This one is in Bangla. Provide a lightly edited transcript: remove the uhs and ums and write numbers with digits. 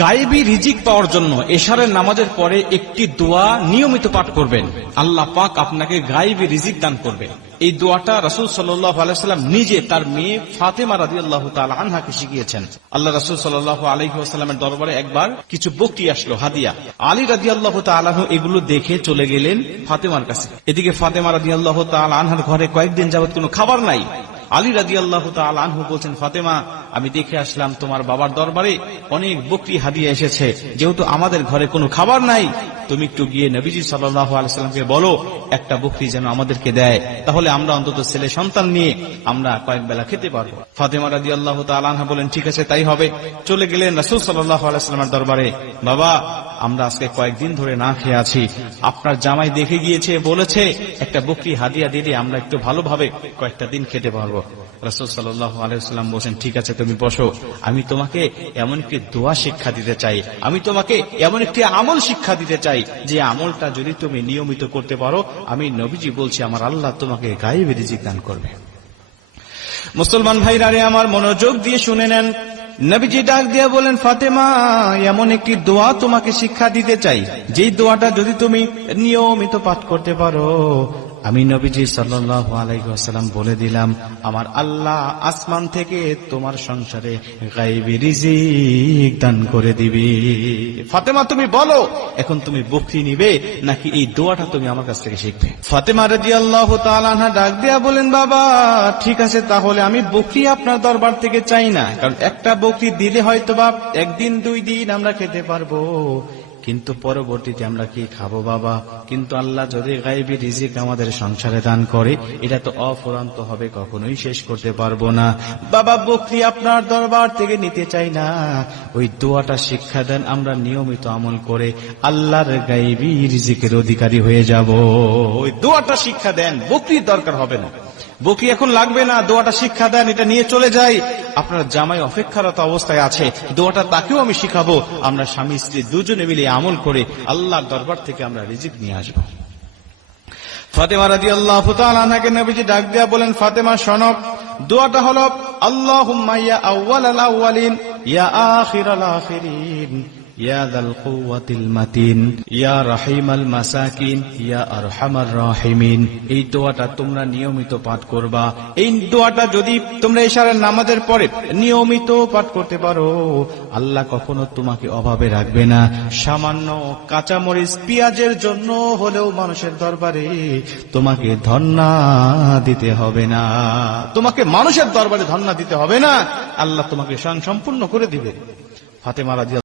গায়েবী রিজিক পাওয়ার জন্য এশারের নামাজের পরে একটি দোয়া নিয়মিত পাঠ করবেন। আল্লাহ পাক আপনাকে গায়েবী রিজিক দান করবেন। এই দোয়াটা রাসূল সাল্লাল্লাহু আলাইহি ওয়াসাল্লাম নিজে তার মেয়ে ফাতেমা রাদিয়াল্লাহু তাআলা আনহাকে শিখিয়েছেন। আল্লাহ রাসূল সাল্লাল্লাহু আলাইহি ওয়াসাল্লামের দরবারে একবার কিছু বকরি আসলো হাদিয়া। আলী রাদিয়াল্লাহু তাআলা আনহু এগুলো দেখে চলে গেলেন ফাতেমার কাছে। এদিকে ফাতেমা রাদিয়াল্লাহু তাআলা আনহার ঘরে কয়েকদিন যাবত কোনো খাবার নাই। আলী রাদিয়াল্লাহু তাআলা আনহু বলছেন, ফাতেমা, আমি দেখে আসলাম তোমার বাবার দরবারে অনেক বকরি হাদিয়া এসেছে, যেহেতু আমাদের ঘরে কোনো খাবার নাই, তুমি একটু গিয়ে নবীজি সাল্লাল্লাহু আলাইহি ওয়াসাল্লামকে বলো একটা বকরি যেন আমাদেরকে দেয়, তাহলে আমরা অন্তত ছেলে সন্তান নিয়ে আমরা কয়েক বেলা খেতে পারবো। ফাতেমা রাদিয়াল্লাহু তাআলা আনহা বলেন, ঠিক আছে, তাই হবে। চলে গেলেন রাসূল সাল্লাল্লাহু আলাইহি ওয়াসাল্লামের দরবারে। বাবা, আমরা আজকে কয়েকদিন ধরে না খেয়ে আছি, আপনার জামাই দেখে গিয়েছে, বলেছে একটা বকরি হাদিয়া দিলে আমরা একটু ভালোভাবে কয়েকটা দিন খেতে পারবো। রাসূল সাল্লাল্লাহু আলাইহি ওয়াসাল্লাম বলেন, ঠিক আছে, তুমি বসো, আমি তোমাকে এমন একটি দোয়া শিক্ষা দিতে চাই, আমি তোমাকে এমন একটি আমল শিক্ষা দিতে চাই, যে আমলটা যদি তুমি নিয়মিত করতে পারো, আমি নবীজি বলছি আমার আল্লাহ তোমাকে গায়েবী রিজিক দান করবে। মুসলমান ভাইরা রে আমার, মনোযোগ দিয়ে শুনে নেন। নবীজি ডাক দিয়ে বলেন, ফাতেমা, এমন একটি দোয়া তোমাকে শিক্ষা দিতে চাই, যেই দোয়াটা যদি তুমি নিয়মিত পাঠ করতে পারো, আমি নবীজি সাল্লাল্লাহু আলাইহি ওয়াসাল্লাম বলে দিলাম, আমার আল্লাহ আসমান থেকে তোমার সংসারে গায়েবী রিজিক দান করে দিবে। ফাতেমা, তুমি বলো, এখন তুমি বকরি নিবে নাকি এই দোয়াটা তুমি আমার কাছ থেকে শিখবে? ফাতেমা রাদিয়াল্লাহু তাআলা আনহা ডাক দিয়া বলেন, বাবা, ঠিক আছে, তাহলে আমি বকরি আপনার দরবার থেকে চাই না, কারণ একটা বকরি দিলে হয়তো বা একদিন দুই দিন আমরা খেতে পারবো, কিন্তু পরবর্তীতে আমরা কি খাবো বাবা? কিন্তু আল্লাহ যদি গায়েবী রিজিক আমাদের সংসারে দান করে, এটা তো অফুরন্ত হবে, কখনোই শেষ করতে পারবো না। বাবা, বকরি আপনার দরবার থেকে নিতে চাই না, ওই দোয়াটা শিক্ষা দেন, আমরা নিয়মিত আমল করে আল্লাহর গায়েবী রিজিকের অধিকারী হয়ে যাব। ওই দোয়াটা শিক্ষা দেন, বকরির দরকার হবে না, বকরি এখন লাগবে না, দোয়াটা শিক্ষা দেন, এটা নিয়ে চলে যাই। আপনার জামাই অপেক্ষারত অবস্থায় আছে, দোয়াটা তাকেও আমি শিখাবো, আমরা স্বামী স্ত্রী দুজনে মিলে আমল করে আল্লাহর দরবার থেকে আমরা রিজিক নিয়ে আসবো। ফাতেমা রাদিয়াল্লাহু তাআলা আনহাকে নবীজি ডাক দিয়া বলেন, ফাতেমা, শোনো, দোয়াটা হলো আল্লাহুম্মা ইয়া আউয়ালাল আউয়ালিন ইয়া আখিরাল আখিরিন ইয়া যাল কুওয়াতিল মাতিন ইয়া রাহিমাল মাসাকিন ইয়া আরহামার রাহিমিন। এই দোয়াটা তোমরা নিয়মিত পাঠ করবা। এই দোয়াটা যদি তোমরা ইশারার নামাজের পরে নিয়মিত পাঠ করতে পারো, আল্লাহ কখনো তোমাকে অভাবে রাখবে না। সামান্য কাঁচামরিচ পেঁয়াজের জন্য হলেও মানুষের দরবারে তোমাকে ধন্না দিতে হবে না, তোমাকে মানুষের দরবারে ধন্না দিতে হবে না, আল্লাহ তোমাকে সম্পূর্ণ করে দিবে। ফাতেমা রাদিয়াল্লাহু